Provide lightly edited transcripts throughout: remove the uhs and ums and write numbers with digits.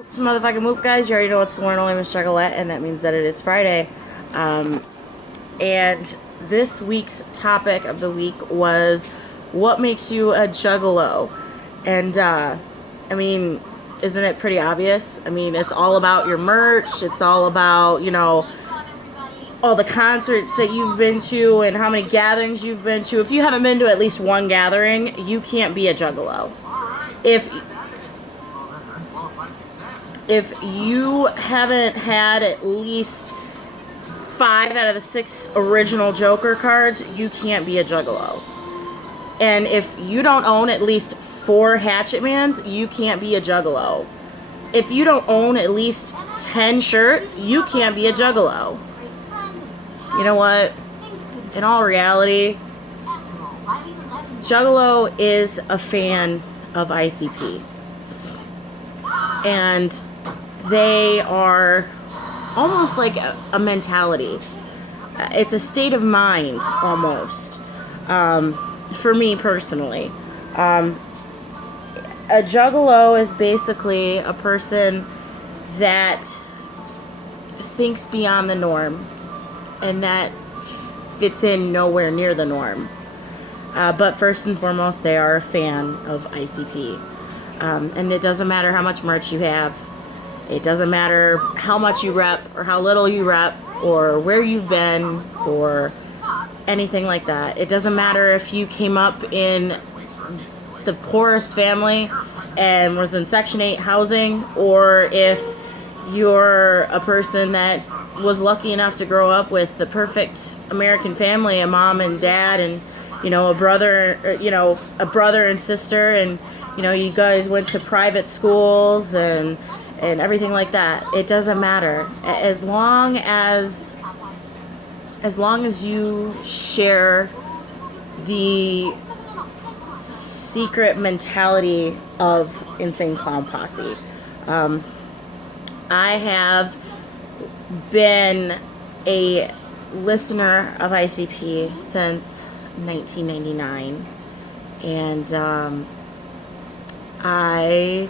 It's motherfucking whoop, guys. You already know it's the one and only Miss Juggalo, and that means that it is Friday. And this week's topic of the week was what makes you a juggalo? And I mean, isn't it pretty obvious? I mean, it's all about your merch. It's all about, you know, all the concerts that you've been to and how many gatherings you've been to. If you haven't been to at least one gathering, you can't be a juggalo. If you haven't had at least 5 out of the 6 original Joker cards, you can't be a juggalo. And if you don't own at least 4 Hatchet Mans, you can't be a juggalo. If you don't own at least 10 shirts, you can't be a juggalo. You know what? In all reality, Juggalo is a fan of ICP. And they are almost like a mentality. It's a state of mind, almost. For me personally. A juggalo is basically a person that thinks beyond the norm and that fits in nowhere near the norm. But first and foremost, they are a fan of ICP. And it doesn't matter how much merch you have. It doesn't matter how much you rep or how little you rep or where you've been or anything like that. It doesn't matter if you came up in the poorest family and was in Section 8 housing, or if you're a person that was lucky enough to grow up with the perfect American family, a mom and dad and, you know, a brother and sister, and, you know, you guys went to private schools and everything like that. It doesn't matter. As long as you share the secret mentality of Insane Clown Posse. I have been a listener of ICP since 1999, and I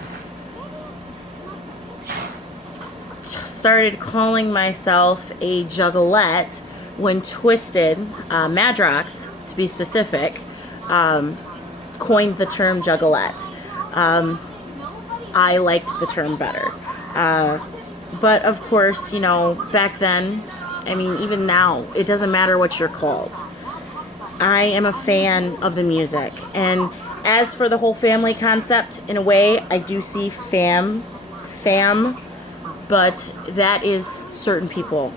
started calling myself a juggalette when Twisted, Madrox to be specific, coined the term juggalette. I liked the term better. But of course, you know, back then, I mean, even now, it doesn't matter what you're called. I am a fan of the music. And as for the whole family concept, in a way, I do see fam, but that is certain people.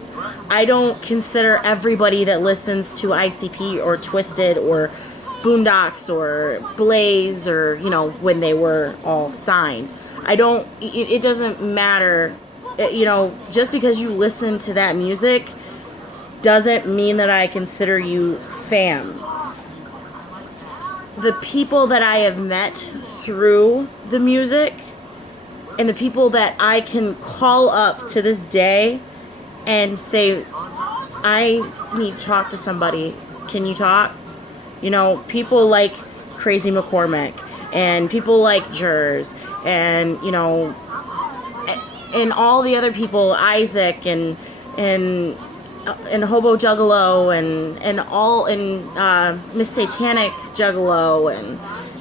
I don't consider everybody that listens to ICP or Twisted or Boondocks or Blaze or, you know, when they were all signed. It doesn't matter, you know, just because you listen to that music doesn't mean that I consider you fam. The people that I have met through the music and the people that I can call up to this day and say, I need to talk to somebody. Can you talk? You know, people like Kreyz McKormik and people like Jers and, you know, and all the other people, Isaac and Hobo Juggalo and Miss Satanic Juggalo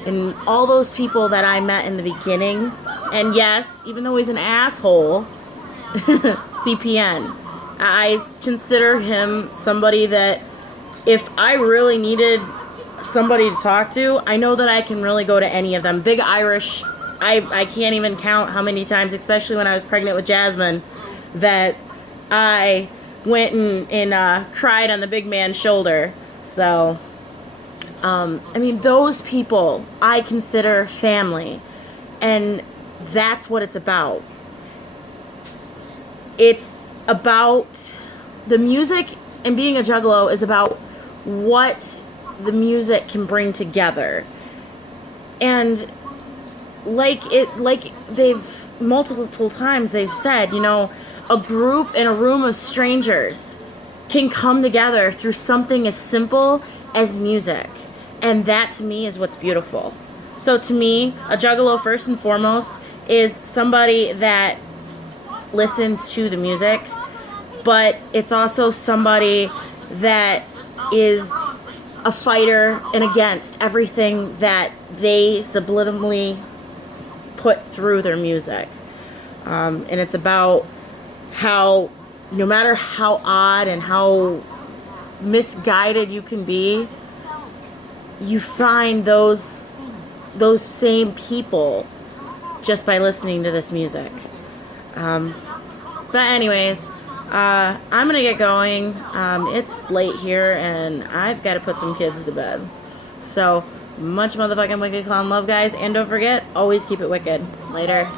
and all those people that I met in the beginning. And yes, even though he's an asshole, CPN, I consider him somebody that if I really needed somebody to talk to, I know that I can really go to any of them. Big Irish, I can't even count how many times, especially when I was pregnant with Jasmine, that I went and cried on the big man's shoulder. So, I mean, those people I consider family. And that's what it's about. It's about the music, and being a juggalo is about what the music can bring together. And like they've multiple times they've said, you know, a group in a room of strangers can come together through something as simple as music. And that to me is what's beautiful. So to me, a juggalo first and foremost is somebody that listens to the music, but it's also somebody that is a fighter and against everything that they subliminally put through their music. And it's about how no matter how odd and how misguided you can be, you find those same people just by listening to this music. But anyways, I'm gonna get going. It's late here and I've got to put some kids to bed. So much motherfucking wicked clown love, guys, and don't forget, always keep it wicked. Later.